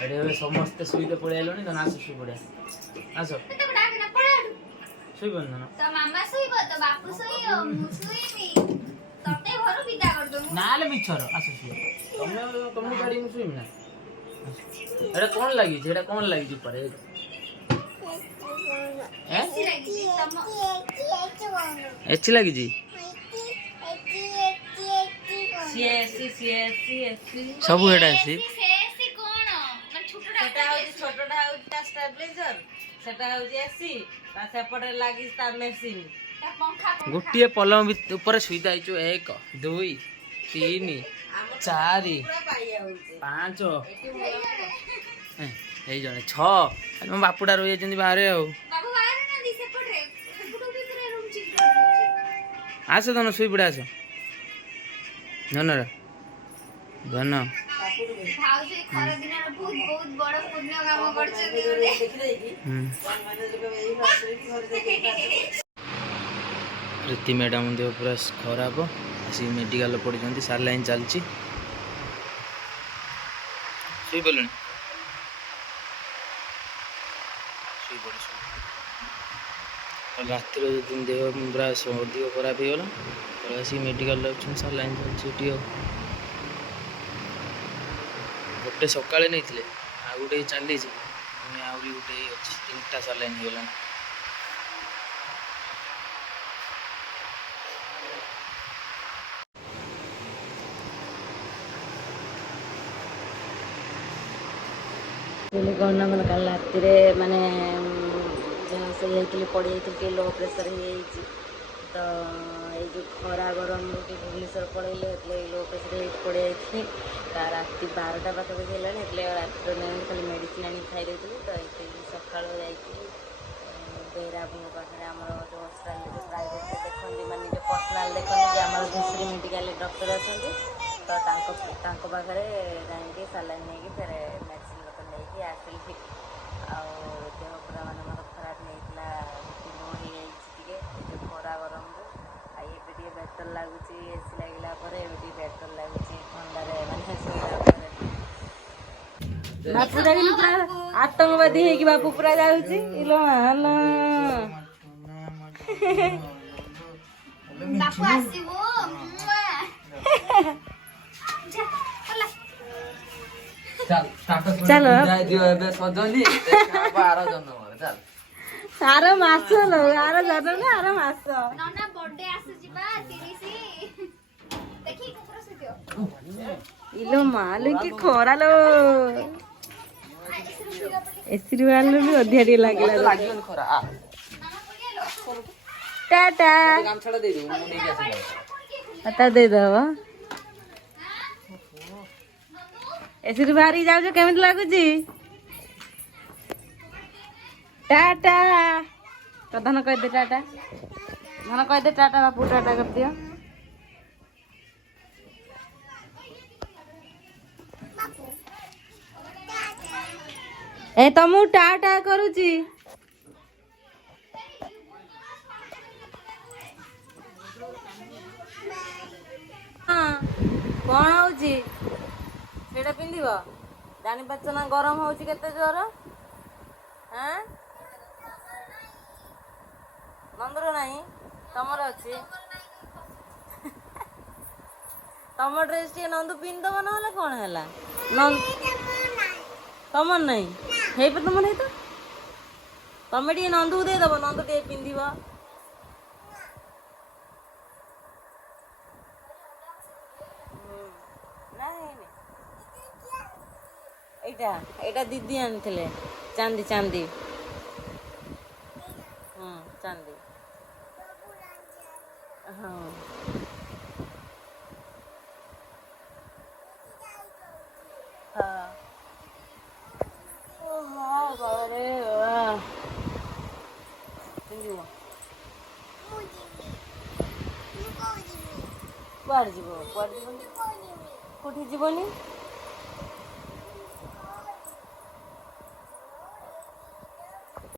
ଏଠି ଏବେ ସମସ୍ତେ ଶୋଇତେ ପଳେଇ ଆଇଲଣି ତ ଆସ ଶୋଇ ପଡ଼ିଆ ଆସ ଶୋଇବନି ନା ତ ମାମା ଶୋଇବ ତ ବାପୁ ଶୋଇବ ମୁଁ ଶୋଇବି ତତେ ଘରୁ ବିଦା କରିଦବୁ ନାଲେ ମିଛର ଆସ ଶୋଇ ତମକୁ ଗାଡ଼ି ମୁଁ ଶୋଇବି ନା ଏଟା କଣ ଲାଗିଛି ଏଟା କଣ ଲାଗିଛି ଉପରେ ଏସି ଲାଗିଛି ତମ ଏସି ଲାଗିଛି ସବୁ ଏଟା ଏସି ଏସି କଣ ମାନେ ସେଟା ହଉଛି ଛୋଟଟା ହଉଛି ତା ଷ୍ଟାବ୍ଲିଜର ସେଟା ହଉଛି ଏସି ତା ସେପଟେ ଲାଗିଛି ତା ମେସିନ ତା ପଙ୍ଖା ଗୋଟିଏ ପଲଙ୍କ ଉପରେ ଶୋଇତା ହେଇଛୁ 1 2 3 4 5 ଏଇ ଜଣେ 6 ମୋ ବାପୁଟା ରହିଯାଇଛନ୍ତି ବାହାରେ ଆଉ ବାବୁ ବାହାରେ ନାହାନ୍ତି ସେପଟରେ ସେପଟୁ ବି ପୁରା ରୁମ୍ ଚିକ୍ ଆସ ଧନ ଶୋଇପଡ଼ା ଆସ ଧନର ଧନ ଭାଉଜ ଖରା ଦିନରେ ବହୁତ ବଡ ପୁଣ୍ୟ କାମ କରୁଛନ୍ତି ପ୍ରୀତି ମ୍ୟାଡ଼ାମ ଦେହ ପୁରା ଖରାପ ଆସିକି ମେଡ଼ିକାଲ ପଡ଼ିଛନ୍ତି ସାଲାଇନ୍ ଚାଲିଛି ଶୋଇପଡ଼ିଲେଣି ରାତିରେ ଯଦି ଦେହ ପୁରା ଅଧିକ ଖରାପ ହେଇଗଲା ଆସିକି ମେଡ଼ିକାଲରେ ଅଛନ୍ତି ସାଲାଇନ୍ ଚାଲିଛି ଏଠି ଆଉ ଗୋଟେ ସକାଳେ ନେଇଥିଲେ ଆଉ ଗୋଟେ ଚାଲିଛି ପୁଣି ଆହୁରି ଗୋଟେ ଅଛି 3ଟା ସାଲାଇନ୍ ହେଇଗଲାଣି କ'ଣ ନା ମାନେ କାଲି ରାତିରେ ମାନେ ବେହୋସ ହେଇଯାଇଥିଲି ପଡ଼ିଯାଇଥିଲି ଟିକେ ଲୋ ପ୍ରେସର୍ ହେଇଯାଇଛି ତ ଏଇ ଯେଉଁ ଖରା ଗରମରୁ ଟିକେ ଭୁବନେଶ୍ୱର ପଳେଇଲେ ସେଥିଲାଗି ଲୋ ପ୍ରେସର୍ ହେଇକି ପଡ଼ିଯାଇଥିଲି ରାତି 12ଟା ପାଖାପାଖି ହେଲାଣି ସେଥିଲାଗି ରାତିରେ ନେଇ ଖାଲି ମେଡ଼ିସିନ୍ ଆଣିକି ଖାଇଦେଇଥିଲି ତ ଏଠି ସକାଳୁ ଯାଇଥିଲି ବେହେରାବୁଙ୍କ ପାଖରେ ଆମର ଯେଉଁ ହସ୍ପିଟାଲରେ ଯେଉଁ ପ୍ରାଇଭେଟ୍ରେ ଦେଖନ୍ତି ମାନେ ଯେଉଁ ପର୍ସନାଲ୍ ଦେଖନ୍ତି ଯେ ଆମର ଧୂସରି ମେଡ଼ିକାଲରେ ଡକ୍ଟର ଅଛନ୍ତି ତ ତାଙ୍କ ପାଖରେ ଯାଇକି ସାଲାଇନ୍ ନେଇକି ଫେରେ ମେଡ଼ିସିନ୍ ନେଇକି ଆସିଲି ଆଉ ଦେହ ପୁରା ମାନେ ମୋର ଖରାପ ହେଇଥିଲା ଲୋ ହେଇଯାଇଛି ଟିକେ ଏ ଯେଉଁ ଖରା ଗରମରୁ ଆଉ ଏବେ ଟିକେ ବେଟର୍ ଲାଗୁଛି ଏସି ଲାଗିଲା ପରେ ଏବେ ଟିକେ ବେଟର୍ ଲାଗୁଛି ଥଣ୍ଡାରେ ମାନେ ଶୋଇଲା ପରେ ବାପୁ ଦେଖିଲୁ ପୁରା ଆତଙ୍କବାଦୀ ହେଇକି ବାପୁ ପୁରା ଯାଉଛି ଇଲୋ ମାଲୋ ବାପୁ ଆସିବୁ ଚାଲ ଏବେ ସଜନ୍ତି ଆର ଜନ୍ମରେ ଚାଲ ଆର ମାସ ଲୋ ଆର ଜନ୍ମ ନା ଆର ମାସ ନନା ବର୍ଥଡେ ଆସୁଛି ବା 30 ଦେଖି କୁକୁର ଶୋଇଥିବ ଇଲୋ ମାଲୋ କି ଖରା ଲୋ ଏସିରୁ ବାହାରିଲେ ବି ଅଧିକା ଟିକେ ଲାଗିଲା ଲାଗିବନି ଖରା ଟାଟା ଗାମଛାଟା ଦେଇଦେବୁ ମୁଁ ନେଇକି ଆସିବି ତା ଦେଇଦବ ଏସିରୁ ବାହାରିକି ଯାଉଛ କେମିତି ଲାଗୁଛି ଟାଟା ଧନ କହିଦେ ଟାଟା ଧନ କହିଦେ ଟାଟା ବାପୁ ଟାଟା କରିଦିଅ ଏ ତମକୁ ଟାଟା କରୁଛି ହଁ କ'ଣ ହଉଛି ସେଇଟା ପିନ୍ଧିବ ଜାଣିପାରୁଛ ନା ଗରମ ହଉଛି କେତେ ଜୋର ହଁ ନନ୍ଦୁର ନାହିଁ ତମର ଅଛି ତମ ଡ୍ରେସ୍ ଟିକେ ନନ୍ଦୁ ପିନ୍ଧିଦବ ନହେଲେ କ'ଣ ହେଲା ତମର ନାହିଁ ହେଇପ ତମର ହେଇତ ତମେ ଟିକେ ନନ୍ଦୁକୁ ଦେଇଦବ ନନ୍ଦୁ ଟିକେ ପିନ୍ଧିବ এইটা দিদি আনিଥିଲେ চাঁদি চাঁদি চাঁদি হ্যাঁ হ্যাঁ বাবারে পিন্ধিব କୁଆଡ଼େ ଯିବ କୁଆଡ଼େ ଯିବନି କୋଉଠି ଯିବନି